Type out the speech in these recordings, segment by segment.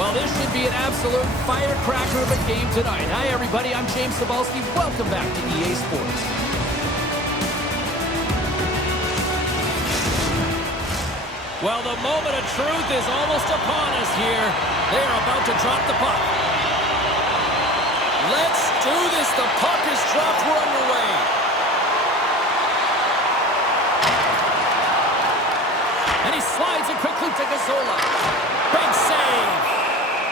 Well, this should be an absolute firecracker of a game tonight. Hi, everybody. I'm James Cebulski. Welcome back to EA Sports. Well, the moment of truth is almost upon us here. They are about to drop the puck. Let's do this. The puck is dropped. We're underway. And he slides it quickly to Gazzola. Big save.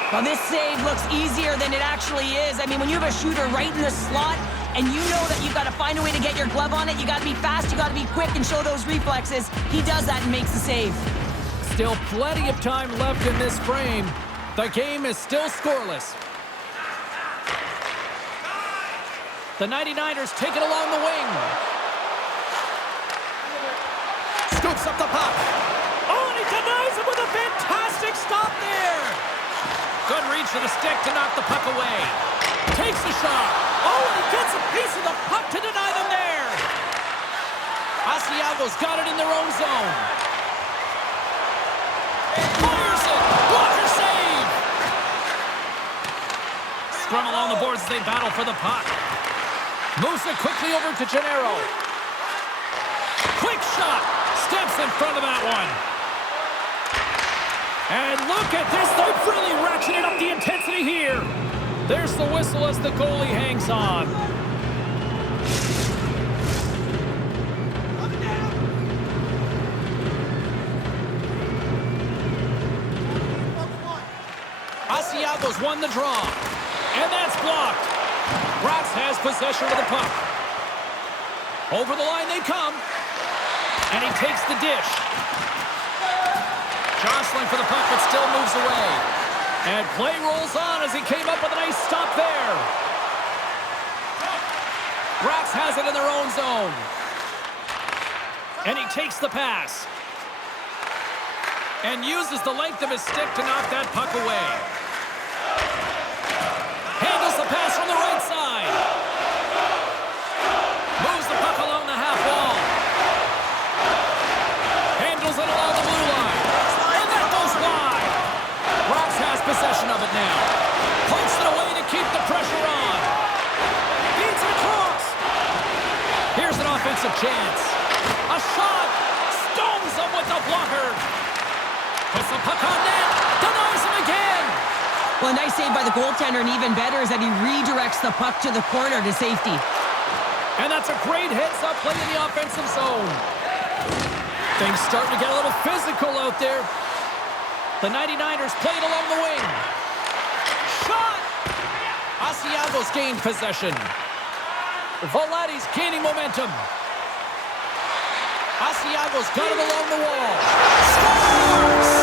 Well, this save looks easier than it actually is. I mean, when you have a shooter right in the slot and you know that you've got to find a way to get your glove on it, you got to be fast, you got to be quick and show those reflexes. He does that and makes the save. Still plenty of time left in this frame. The game is still scoreless. The 99ers take it along the wing. Scoops up the puck. Oh, and he denies it with a fantastic stop there. Good reach to the stick to knock the puck away. Takes the shot. Oh, and he gets a piece of the puck to deny them there. Asiago's got it in their own zone. Fires it. Blocker save. Scrum along the boards as they battle for the puck. Moser quickly over to Gennaro. Quick shot. Steps in front of that one. And look at this. They've really ratcheted up the intensity here. There's the whistle as the goalie hangs on. Asiago's won the draw. And that's blocked. Graz has possession of the puck. Over the line they come. And he takes the dish. Jostling for the puck, but still moves away. And play rolls on as he came up with a nice stop there. Graz has it in their own zone. And he takes the pass. And uses the length of his stick to knock that puck away. Handles the pass from the right side. Moves the puck along the half wall. Handles it along the blue line. And that goes wide. Graz has possession of it now. Pokes it away to keep the pressure on. Beats it across. Here's an offensive chance. A shot. Stones him with the blocker. Puts the puck on net. Denies him again. Well, a nice save by the goaltender, and even better is that he redirects the puck to the corner to safety. And that's a great heads-up play in the offensive zone. Things starting to get a little physical out there. The 99ers played along the wing. Shot! Asiago's gained possession. Vallati's gaining momentum. Asiago's got it along the wall. Scores!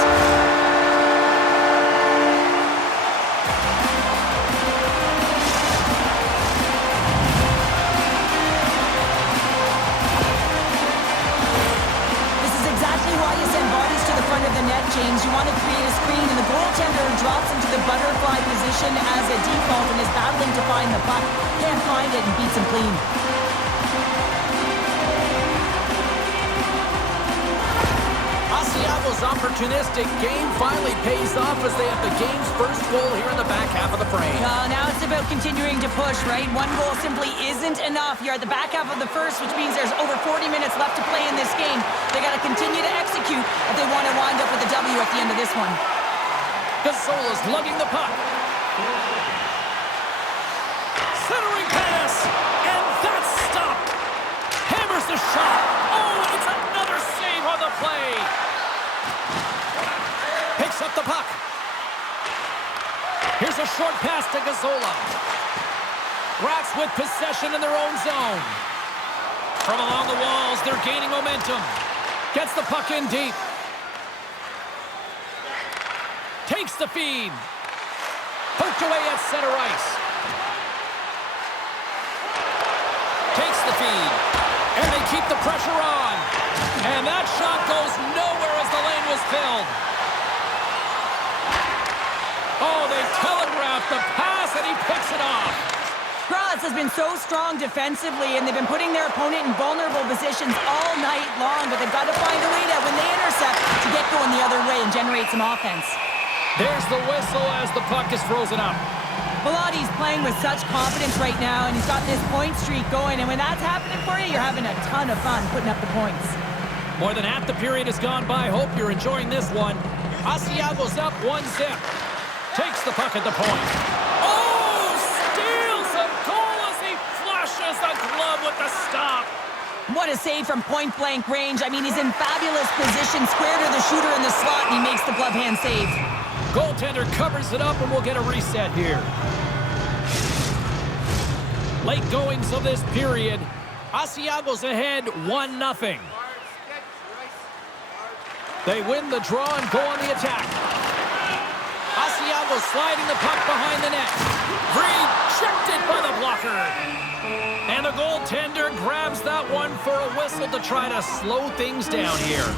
Of the net, James. You want to create a screen, and the goaltender drops into the butterfly position as a default and is battling to find the puck. Can't find it and beats him clean. Asiago's opportunistic game finally pays off as they have the game's first goal here in the back half of the frame. Now it's about continuing to push, right? One goal simply isn't enough. You're at the back half of the first, which means there's over 40 minutes left to play in this game. They got to continue to execute if they want to wind up with a W at the end of this one. Gazzola's lugging the puck. Centering pass, and that's stopped. Hammers the shot. Oh, and it's another save on the play. Picks up the puck. Here's a short pass to Gazzola. Graz with possession in their own zone. From along the walls, they're gaining momentum. Gets the puck in deep. Takes the feed. Poked away at center ice. Takes the feed. And they keep the pressure on. And that shot goes nowhere as the lane was filled. Oh, they telegraphed the pass and he picks it off. Graz has been so strong defensively, and they've been putting their opponent in vulnerable positions all night long, but they've got to find a way to, when they intercept, to get going the other way and generate some offense. There's the whistle as the puck is frozen up. Vallati's playing with such confidence right now, and he's got this point streak going. And when that's happening for you, you're having a ton of fun putting up the points. More than half the period has gone by. Hope you're enjoying this one. Asiago's up 1-0. Takes the puck at the point. Oh! Steals a goal as he flushes the glove with the stop. What a save from point-blank range. I mean, he's in fabulous position, square to the shooter in the slot, and he makes the glove hand save. Goaltender covers it up, and we'll get a reset here. Late goings of this period. Asiago's ahead 1-0. They win the draw and go on the attack. Asiago sliding the puck behind the net. Rejected by the blocker. And the goaltender grabs that one for a whistle to try to slow things down here.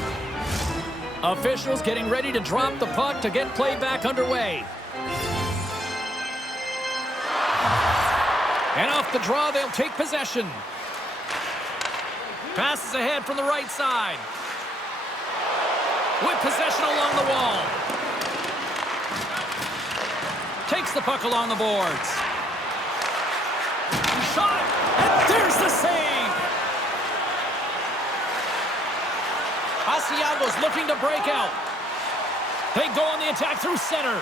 Officials getting ready to drop the puck to get play back underway. And off the draw, they'll take possession. Passes ahead from the right side. With possession along the wall. Takes the puck along the boards. Shot, and there's the save. Asiago's looking to break out. They go on the attack through center.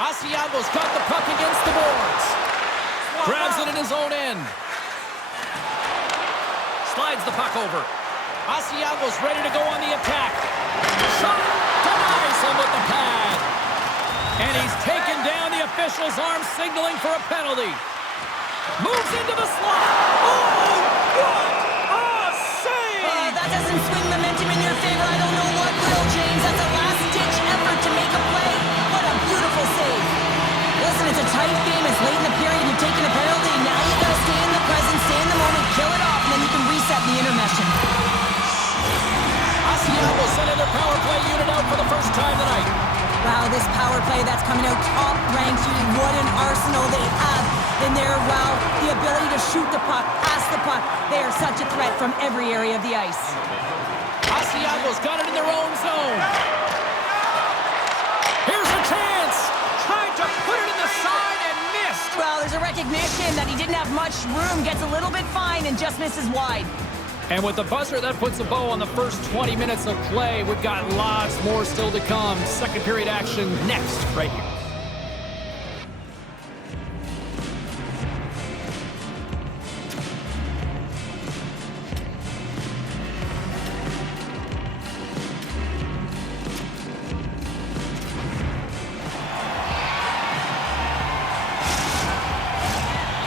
Asiago's got the puck against the boards. Grabs it in his own end. Slides the puck over. Asiago's ready to go on the attack. Shot! Denies him with the pad. And he's taken down. The official's arm signaling for a penalty. Moves into the slot. Oh, what a save! That doesn't swing momentum in your favor. I don't know what will, James. That's a last-ditch effort to make a play. What a beautiful save. Listen, it's a tight game. It's late in the period. You've taken a penalty. Now you got to stay in the present, stay in the moment, kill it off, and then you can reset the intermission. Asiago sending their power play unit out for the first time tonight. Wow, this power play that's coming out top-ranked. What an arsenal they have in there. Wow, the ability to shoot the puck, pass the puck. They are such a threat from every area of the ice. Asiago's got it in their own zone. Here's a chance. Tried to put it in the side and missed. Well, there's a recognition that he didn't have much room. Gets a little bit fine and just misses wide. And with the buzzer, that puts a bow on the first 20 minutes of play. We've got lots more still to come. Second period action next, right here.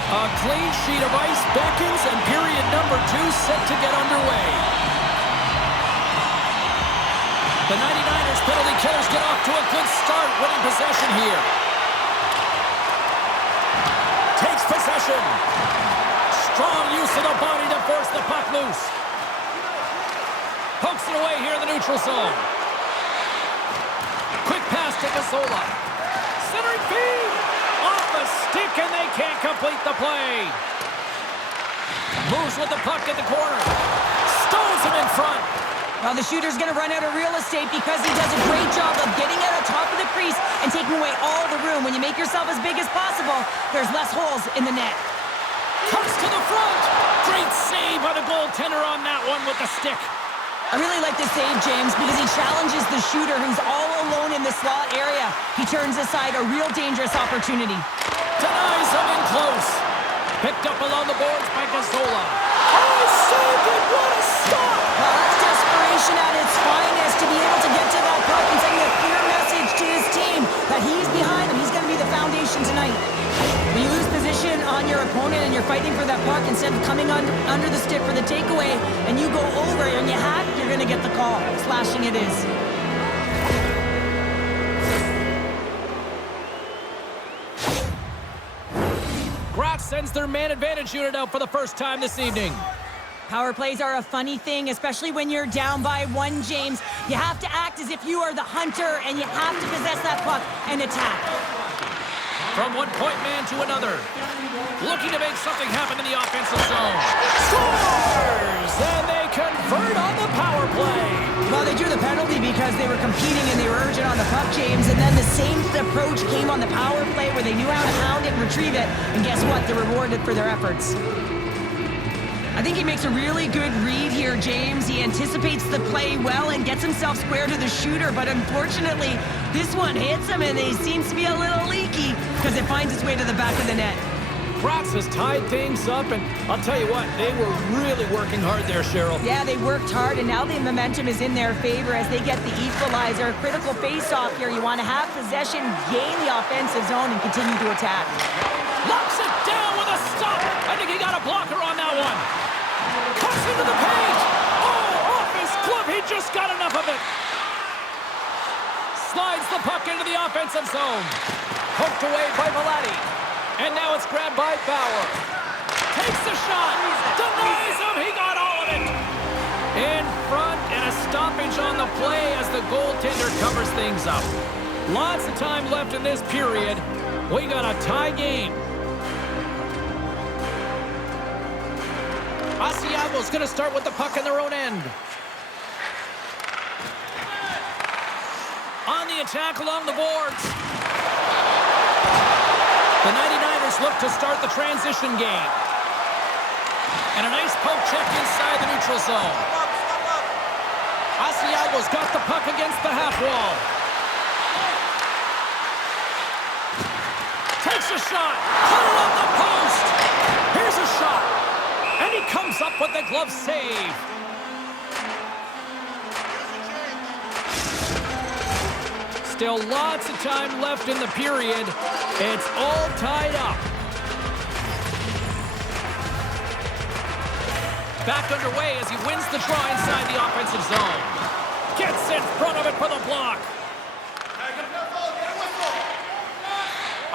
A clean sheet of ice beckons, and period number 2 set to get underway. The 99ers penalty killers get off to a good start, winning possession here. Takes possession. Strong use of the body to force the puck loose. Pokes it away here in the neutral zone. Quick pass to Mazzola. Centering feed. Off the stick, and they can't complete the play. Moves with the puck in the corner. Stones him in front. Well, the shooter's going to run out of real estate because he does a great job of getting out of top of the crease and taking away all the room. When you make yourself as big as possible, there's less holes in the net. Comes to the front. Great save by the goaltender on that one with the stick. I really like this save, James, because he challenges the shooter who's all alone in the slot area. He turns aside a real dangerous opportunity. Denies him in close. Picked up along the boards by Mazzola. Oh, saved it! What a stop! Well, that's desperation at its finest to be able to get to that puck and send a clear message to his team that he's behind him. He's going to be the foundation tonight. When you lose position on your opponent and you're fighting for that puck instead of coming under the stick for the takeaway and you go over and you hack, you're going to get the call. Slashing it is. Graz sends their man advantage unit out for the first time this evening. Power plays are a funny thing, especially when you're down by 1, James. You have to act as if you are the hunter, and you have to possess that puck and attack. From one point man to another. Looking to make something happen in the offensive zone. Scores! And they convert on the power play. Well, they drew the penalty because they were were competing and they were urgent on the puck, James, and then the same approach came on the power play where they knew how to hound it and retrieve it, and guess what? They're rewarded for their efforts. I think he makes a really good read here, James. He anticipates the play well and gets himself square to the shooter, but unfortunately, this one hits him and he seems to be a little leaky because it finds its way to the back of the net. Graz has tied things up, and I'll tell you what, they were really working hard there, Cheryl. Yeah, they worked hard, and now the momentum is in their favor as they get the equalizer. Critical face-off here. You want to have possession, gain the offensive zone, and continue to attack. Locks it down with a stop. I think he got a blocker on that one. Cuts into the paint. Oh, off his glove. He just got enough of it. Slides the puck into the offensive zone. Poked away by Vallati. And now it's grabbed by Bauer. Takes the shot. Denies him. He got all of it. In front, and a stoppage on the play as the goaltender covers things up. Lots of time left in this period. We got a tie game. Asiago's going to start with the puck in their own end. On the attack along the boards. The 99ers look to start the transition game. And a nice poke check inside the neutral zone. Asiago's got the puck against the half wall. Takes a shot. Put it on the post. Here's a shot. And he comes up with the glove save. Still lots of time left in the period. It's all tied up. Back underway as he wins the draw inside the offensive zone. Gets in front of it for the block.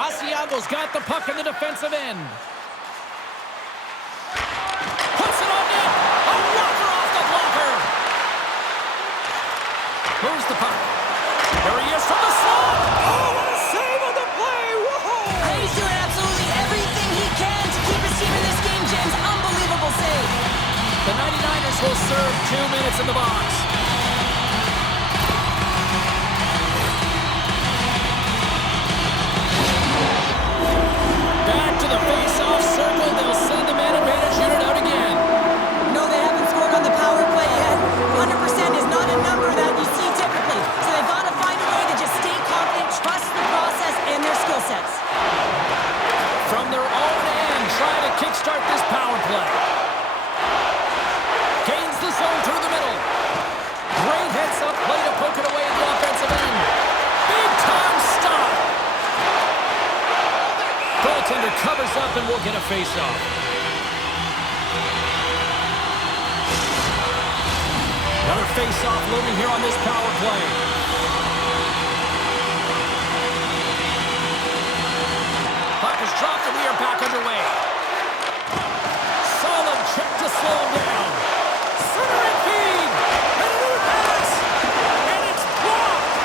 Asiago's got the puck in the defensive end. Puts it on net. A blocker off the blocker. Moves the puck. There he is from the slot. Oh, what a save on the play. Whoa. He's doing absolutely everything he can to keep his team in this game, James. Unbelievable save. The 99ers will serve 2 minutes in the box. Back to the face-off circle. They'll send the man advantage unit out again. No, they haven't scored on the power play yet. 100% is not a number that you see typically. So they've got to find a way to just stay confident, trust the process and their skill sets. From their own end, trying to kickstart this power play. Gains the zone through the middle. Great heads-up play to poke it away in the offensive end. Big-time stop. Goaltender covers up and will get a face-off. Another face-off looming here on this power play. Puck is dropped and we are back underway. Solid check to slow him down. Centering feed. And a new pass. And it's blocked.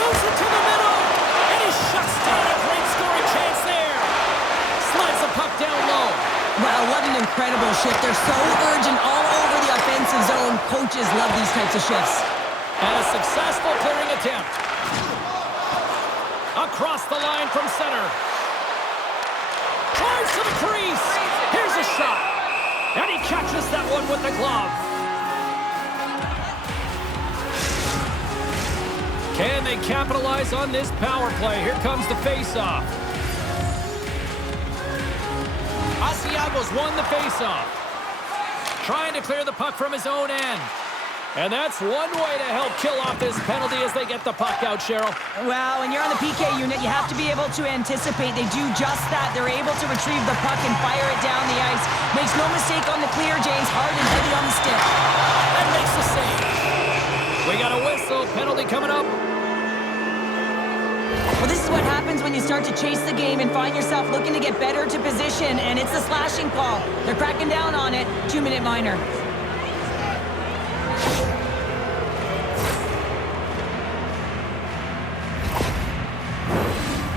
Moves it to the middle. And he shuts down a great scoring chance there. Slides the puck down low. Wow, what an incredible shift. They're so urgent all over the offensive zone. Coaches love these types of shifts. And a successful clearing attempt. Across the line from center. Drives to the crease. Here's a shot. And he catches that one with the glove. Can they capitalize on this power play? Here comes the face-off. Asiago's won the face-off. Trying to clear the puck from his own end. And that's one way to help kill off this penalty as they get the puck out, Cheryl. Well, when you're on the PK unit, you have to be able to anticipate. They do just that. They're able to retrieve the puck and fire it down the ice. Makes no mistake on the clear, James. Hard and heavy on the stick. And makes the save. We got a whistle. Penalty coming up. Well, this is what happens when you start to chase the game and find yourself looking to get better to position, and it's a slashing call. They're cracking down on it. 2-minute minor.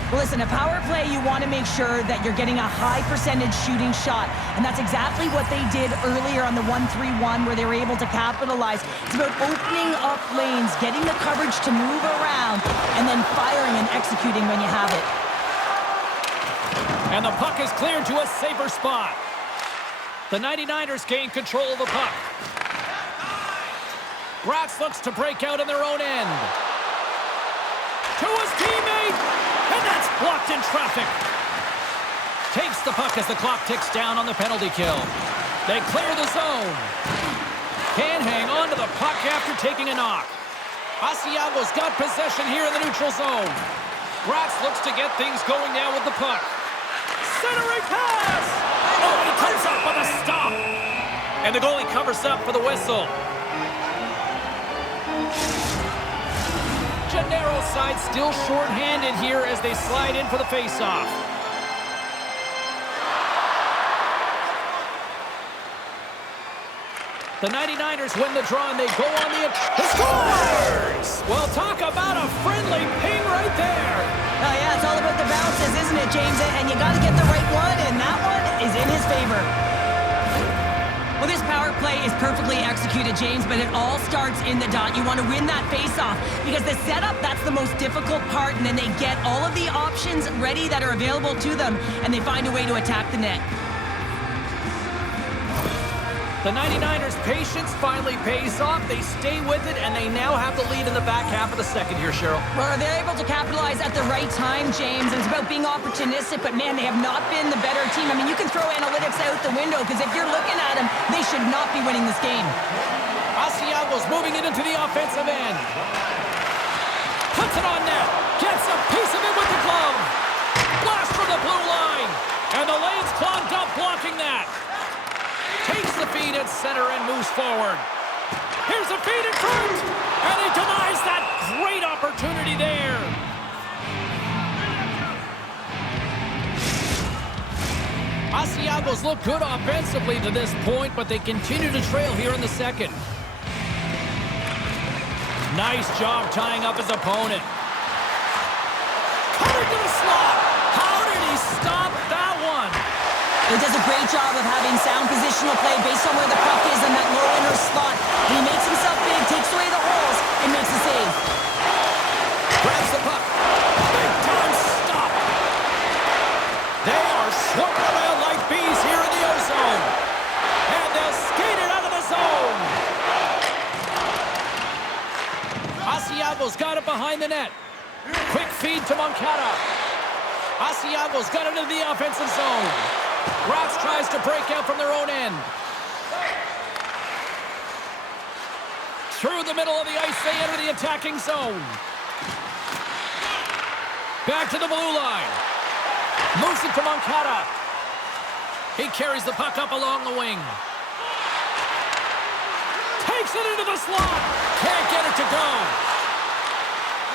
Well, listen, a power play, you want to make sure that you're getting a high percentage shooting shot. And that's exactly what they did earlier on the 1-3-1 where they were able to capitalize. It's about opening up lanes, getting the coverage to move around, and then firing and executing when you have it. And the puck is cleared to a safer spot. The 99ers gain control of the puck. Graz looks to break out in their own end. To his teammate, and that's blocked in traffic. Takes the puck as the clock ticks down on the penalty kill. They clear the zone. Can hang on to the puck after taking a knock. Asiago's got possession here in the neutral zone. Graz looks to get things going now with the puck. Centering pass! Oh, he comes up with a stop. And the goalie covers up for the whistle. Gennaro's side still short-handed here as they slide in for the face-off. The 99ers win the draw and they go on the scores! Well, talk about a friendly ping right there. Oh, yeah, it's all about the bounces, isn't it, James? And you got to get the right one, and that one is in his favor. Well, this power play is perfectly executed, James, but it all starts in the dot. You want to win that face-off because the setup, that's the most difficult part, and then they get all of the options ready that are available to them, and they find a way to attack the net. The 99ers' patience finally pays off. They stay with it, and they now have the lead in the back half of the second here, Cheryl. Well, they're able to capitalize at the right time, James. It's about being opportunistic, but, man, they have not been the better team. I mean, you can throw analytics out the window, because if you're looking at them, they should not be winning this game. Asiago's moving it into the offensive end. Puts it on net. Gets a piece of it with the glove. Blast from the blue line. And the lane's clogged up blocking that. Takes the feed at center and moves forward. Here's a feed in front, and he denies that great opportunity there. Asiago's looked good offensively to this point, but they continue to trail here in the second. Nice job tying up his opponent. Covered to the slot. How did he stop that one? He does a great job of having sound positional play based on where the puck is in that low inner slot. And he makes himself big, takes away the holes, and makes the save. Grabs the puck. Big time stop. They are swarming around like bees here in the O-zone. And they'll skate it out of the zone. Asiago's got it behind the net. Quick feed to Moncada. Asiago's got it into the offensive zone. Graz tries to break out from their own end. Through the middle of the ice, they enter the attacking zone. Back to the blue line. Moves it to Moncada. He carries the puck up along the wing. Takes it into the slot. Can't get it to go.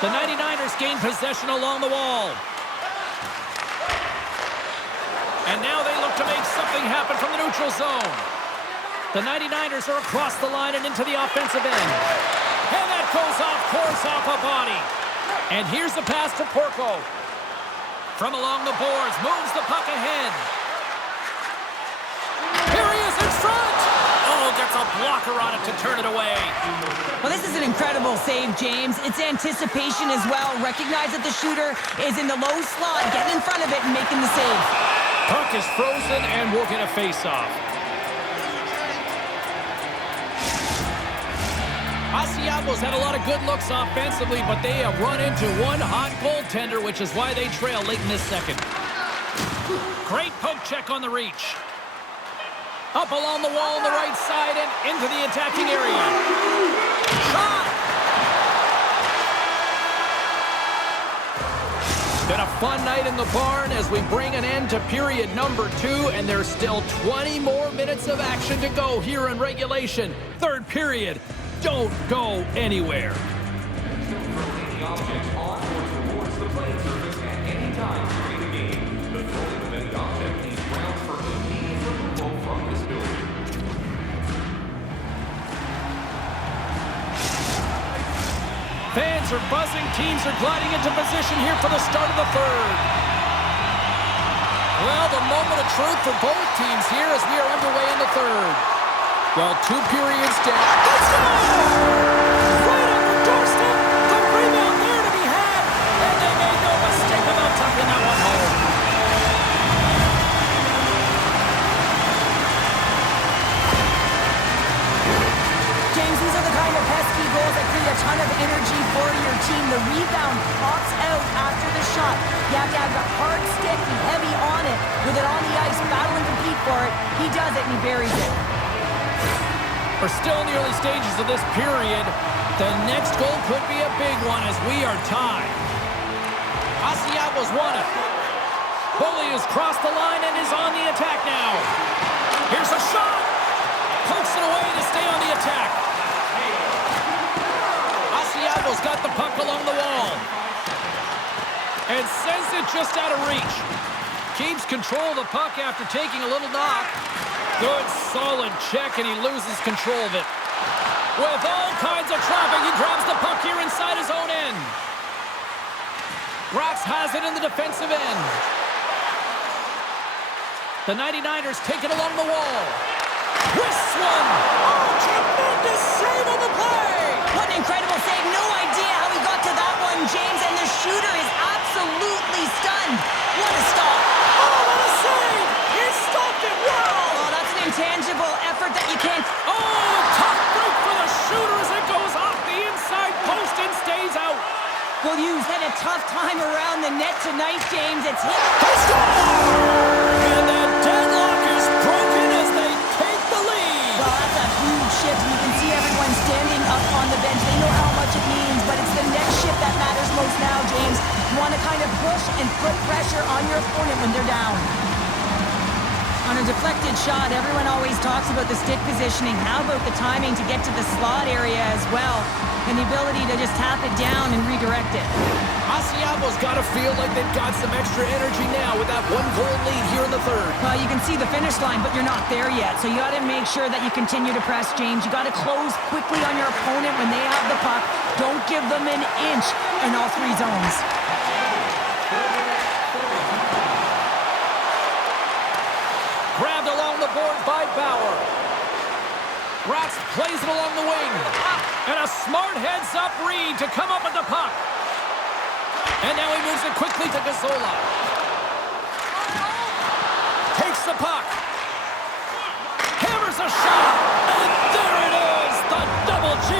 The 99ers gain possession along the wall. And now they look to make something happen from the neutral zone. The 99ers are across the line and into the offensive end. And that goes off course off a body. And here's the pass to Porco. From along the boards, moves the puck ahead. Here he is in front. Oh, gets a blocker on it to turn it away. Well, this is an incredible save, James. It's anticipation as well. Recognize that the shooter is in the low slot, getting in front of it and making the save. Puck is frozen, and we'll get a face-off. Asiago's had a lot of good looks offensively, but they have run into one hot goaltender, which is why they trail late in this second. Great poke check on the reach. Up along the wall on the right side and into the attacking area. Shot! Been a fun night in the barn as we bring an end to period number 2, and there's still 20 more minutes of action to go here in regulation. Third period. Don't go anywhere. Fans Shots are buzzing. Teams are gliding into position here for the start of the third. Well, the moment of truth for both teams here as we are underway in the third. Well, 2 periods down. Let's go! Right on the doorstep. The rebound there to be had. And they made no mistake about tucking that one home. James, these are the kind of pesky goals that create a ton of energy for your team. The rebound pops out after the shot. You have to have a hard stick, be heavy on it, with it on the ice, battle and compete for it. He does it and he buries it. We're still in the early stages of this period. The next goal could be a big one as we are tied. Asiago's won it. Goalie has crossed the line and is on the attack now. Here's a shot. Pokes it away to stay on the attack. Asiago's got the puck along the wall. And sends it just out of reach. Keeps control of the puck after taking a little knock. Good, solid check, and he loses control of it. With all kinds of traffic, he grabs the puck here inside his own end. Graz has it in the defensive end. The 99ers take it along the wall. Twists one. Oh, tremendous save on the play. What an incredible save. No idea how he got to that one, James, and the shooter is absolutely stunned. What a stop. Oh, what a save. He stopped it. Wow. Oh, that's an intangible effort that you can't... Oh, tough break for the shooter as it goes off the inside post and stays out. Well, you've had a tough time around the net tonight, James. It's hit. And the deadlock is broken as they take the lead. Well, that's a huge shift, and you can see everyone standing up on the bench. They know how much it means, but it's the next shift that matters most now, James. You want to kind of push and put pressure on your opponent when they're down. On a deflected shot, everyone always talks about the stick positioning. How about the timing to get to the slot area as well? And the ability to just tap it down and redirect it. Asiago's got to feel like they've got some extra energy now with that 1-goal lead here in the third. Well, you can see the finish line, but you're not there yet. So you got to make sure that you continue to press, James. You got to close quickly on your opponent when they have the puck. Don't give them an inch in all 3 zones. Grabbed along the board by Bauer. Graz plays it along the wing. And a smart heads-up read to come up with the puck. And now he moves it quickly to Gazzola. Takes the puck. Hammers a shot. And there it is. The double G.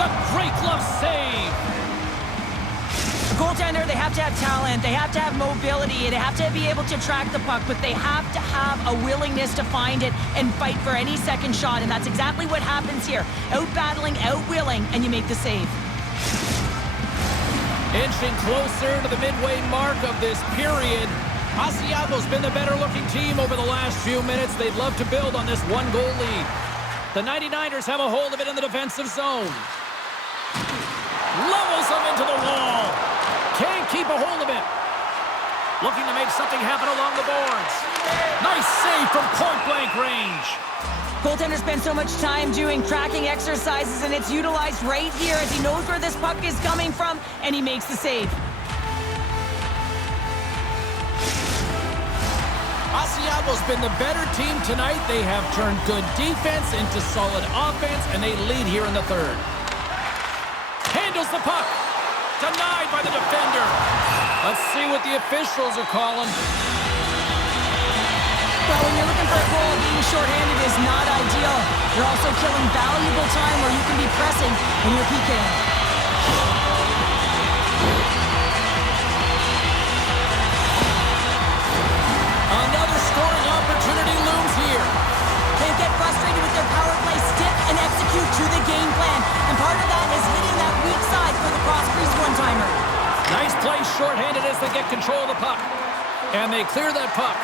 The great glove save. A goaltender, they have to have talent, they have to have mobility, they have to be able to track the puck, but they have to have a willingness to find it and fight for any second shot, and that's exactly what happens here. Out-battling, out-willing, and you make the save. Inching closer to the midway mark of this period. Asiago's been the better-looking team over the last few minutes. They'd love to build on this 1-goal lead. The 99ers have a hold of it in the defensive zone. Levels them into the wall. Can't keep a hold of it. Looking to make something happen along the boards. Nice save from point-blank range. Goaltender spends so much time doing tracking exercises, and it's utilized right here as he knows where this puck is coming from, and he makes the save. Asiago's been the better team tonight. They have turned good defense into solid offense, and they lead here in the third. Handles the puck. Denied by the defender. Let's see what the officials are calling. Well, when you're looking for a goal, being shorthanded is not ideal. You're also killing valuable time where you can be pressing when you're PKing. Another scoring opportunity looms here. They get frustrated with their power play, stick and execute to the game plan. And part of that is hitting that weak side for the cross-crease one-timer. Nice play shorthanded as they get control of the puck. And they clear that puck.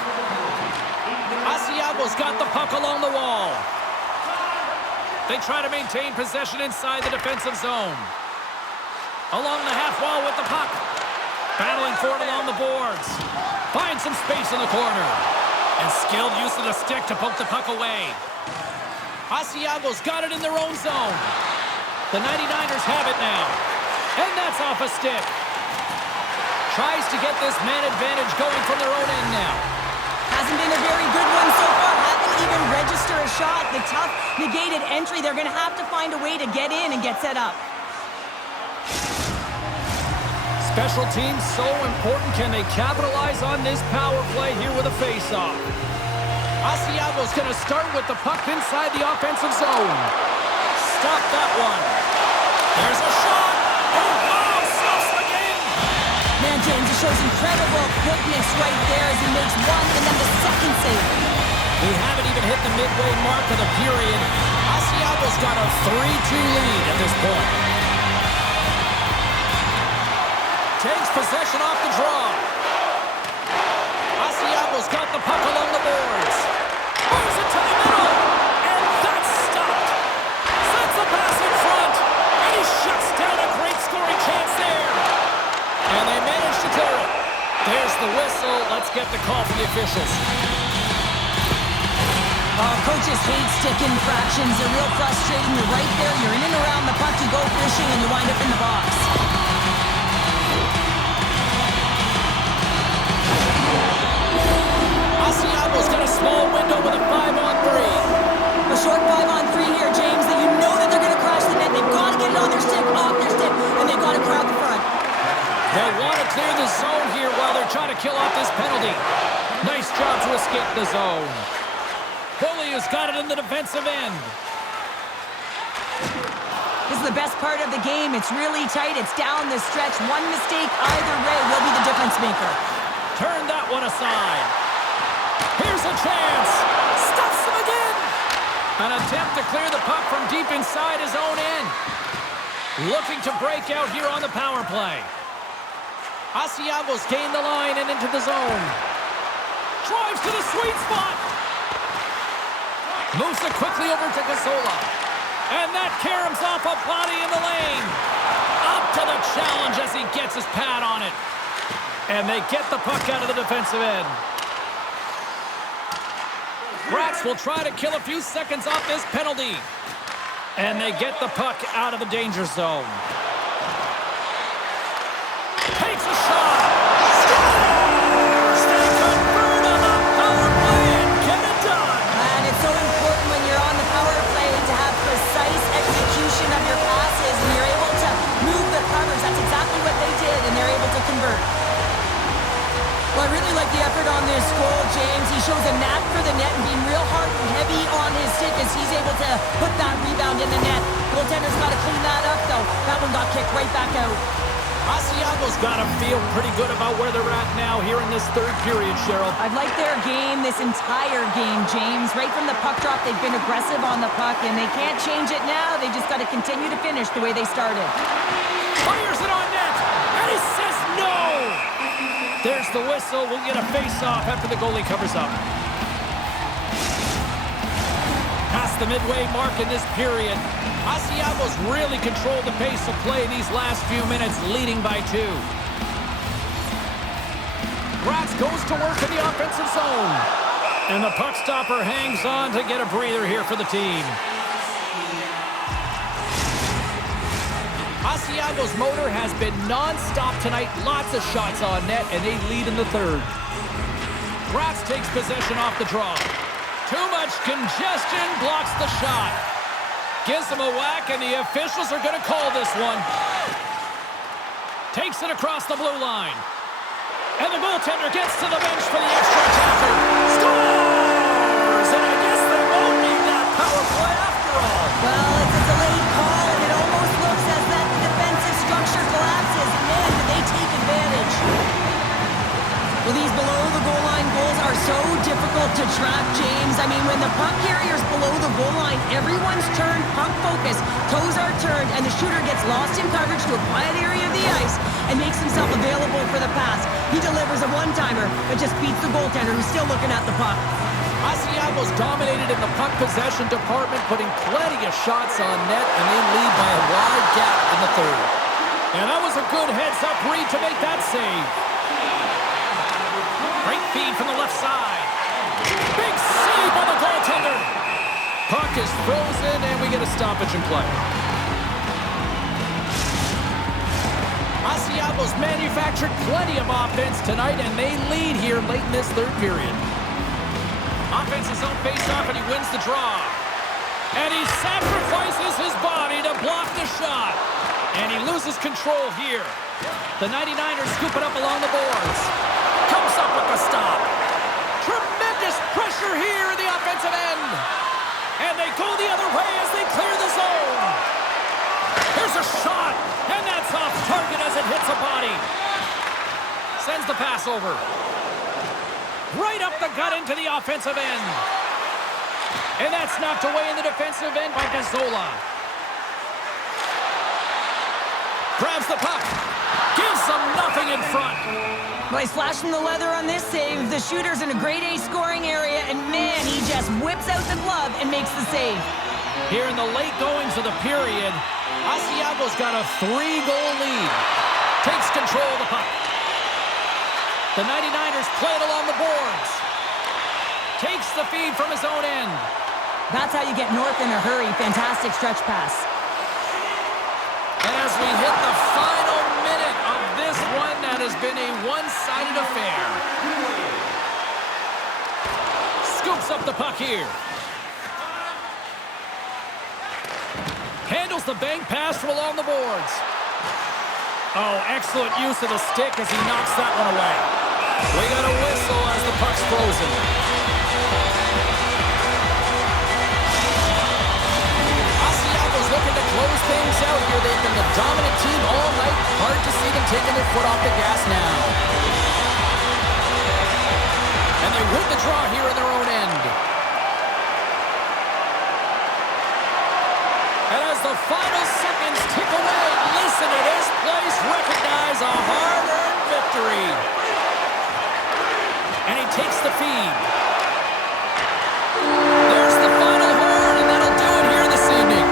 Asiago's got the puck along the wall. They try to maintain possession inside the defensive zone. Along the half wall with the puck. Battling for it along the boards. Finds some space in the corner. And skilled use of the stick to poke the puck away. Asiago's got it in their own zone. The 99ers have it now. And that's off a stick. Tries to get this man advantage going from their own end now. Hasn't been a very good one so far. Haven't even registered a shot. The tough negated entry. They're going to have to find a way to get in and get set up. Special teams so important. Can they capitalize on this power play here with a face-off? Asiago's going to start with the puck inside the offensive zone. Stop that one. There's a shot. Oh, stops again. Man, James, it shows incredible quickness right there as he makes one and then the second save. We haven't even hit the midway mark of the period. Asiago's got a 3-2 lead at this point. Takes possession off the draw. Asiago's got the puck along the boards. Moves it to the middle. And that's stopped. Sends the pass in front. And he shuts down a great scoring chance there. And they manage to clear it. There's the whistle. Let's get the call from the officials. Coaches hate stick infractions. They're real frustrating. You're right there. You're in and around the puck. You go fishing and you wind up in the box. Asiago's got a small window with a 5-on-3. A short 5-on-3 here, James, that you know that they're going to crash the net. They've got to get it on their stick, off their stick, and they've got to crowd the front. They want to clear the zone here while they're trying to kill off this penalty. Nice job to escape the zone. Goalie has got it in the defensive end. This is the best part of the game. It's really tight. It's down the stretch. One mistake either way will be the difference maker. Turn that one aside. Here's a chance. Stuffs him again. An attempt to clear the puck from deep inside his own end. Looking to break out here on the power play. Asiago's gained the line and into the zone. Drives to the sweet spot. Moves it quickly over to Gazola. And that caroms off a body in the lane. Up to the challenge as he gets his pad on it. And they get the puck out of the defensive end. Graz will try to kill a few seconds off this penalty. And they get the puck out of the danger zone. Takes a shot. Scores! They convert on the power play and get it done. And it's so important when you're on the power play to have precise execution of your passes and you're able to move the covers. That's exactly what they did, and they're able to convert. Well, I really like the effort on this goal, James. He shows a knack for the net and being real hard and heavy on his stick as he's able to put that rebound in the net. Goaltender's got to clean that up, though. That one got kicked right back out. Asiago's got to feel pretty good about where they're at now here in this third period, Cheryl. I've liked their game this entire game, James. Right from the puck drop, they've been aggressive on the puck, and they can't change it now. They just got to continue to finish the way they started. Fires it on net, and he says no! There's the whistle. We'll get a face-off after the goalie covers up. Past the midway mark in this period. Asiago's really controlled the pace of play these last few minutes, leading by 2. Graz goes to work in the offensive zone. And the puck stopper hangs on to get a breather here for the team. Asiago's motor has been non-stop tonight. Lots of shots on net, and they lead in the third. Graz takes possession off the draw. Too much congestion blocks the shot. Gives them a whack, and the officials are going to call this one. Takes it across the blue line. And the goaltender gets to the bench for the extra chapter. Scores! And I guess they won't need that power play after all. Well, it's a delayed call, and it almost looks as that defensive structure collapses. Man, did they take advantage. Well, these below-the-goal-line goals are so difficult to track, James. I mean, when the puck carrier's below the goal line, everyone's turned puck focus, toes are turned, and the shooter gets lost in coverage to a quiet area of the ice and makes himself available for the pass. He delivers a one-timer, but just beats the goaltender who's still looking at the puck. Asiago's dominated in the puck possession department, putting plenty of shots on net, and they lead by a wide gap in the third. And that was a good heads-up read to make that save. Great feed from the left side. Big save on the goaltender. Puck is frozen, and we get a stoppage in play. Asiago's manufactured plenty of offense tonight, and they lead here late in this third period. Offense his own face-off, and he wins the draw. And he sacrifices his body to block the shot. And he loses control here. The 99ers scoop it up along the boards. Comes up with the stop. Tremendous pressure here in the offensive end. And they go the other way as they clear the zone. Here's a shot. And that's off target as it hits a body. Sends the pass over. Right up the gut into the offensive end. And that's knocked away in the defensive end by Gazzola. Grabs the puck. Gives them nothing in front. Well, he's flashing the leather on this save. The shooter's in a grade A scoring area, and man, he just whips out the glove and makes the save. Here in the late goings of the period, Asiago's got a 3-goal lead. Takes control of the puck. The 99ers play it along the boards. Takes the feed from his own end. That's how you get north in a hurry. Fantastic stretch pass. And as we hit the final minute of this one, that has been a one-sided affair. Scoops up the puck here. Handles the bank pass from along the boards. Oh, excellent use of the stick as he knocks that one away. We got a whistle as the puck's frozen. Asiago's looking to close things out here. They've been the dominant team all night. Hard to see them taking their foot off the gas now. And they win the draw here in their own end. And as the final seconds tick away, listen to this place recognize a hard-earned victory. And he takes the feed. There's the final horn, and that'll do it here this evening.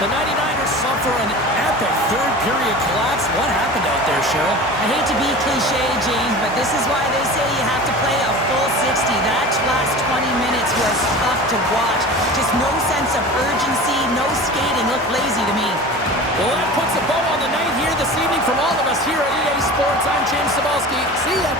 The 99ers suffer an epic third-period collapse. What happened out there, Cheryl? I hate to be cliche, James, but this is why they say you have to play a full 60. That last 20 minutes was tough to watch. Just no sense of urgency, no skating. Looked lazy to me. Well, that puts a bow on the night here this evening from all of us here at EA Sports. I'm James Cybulski. See ya.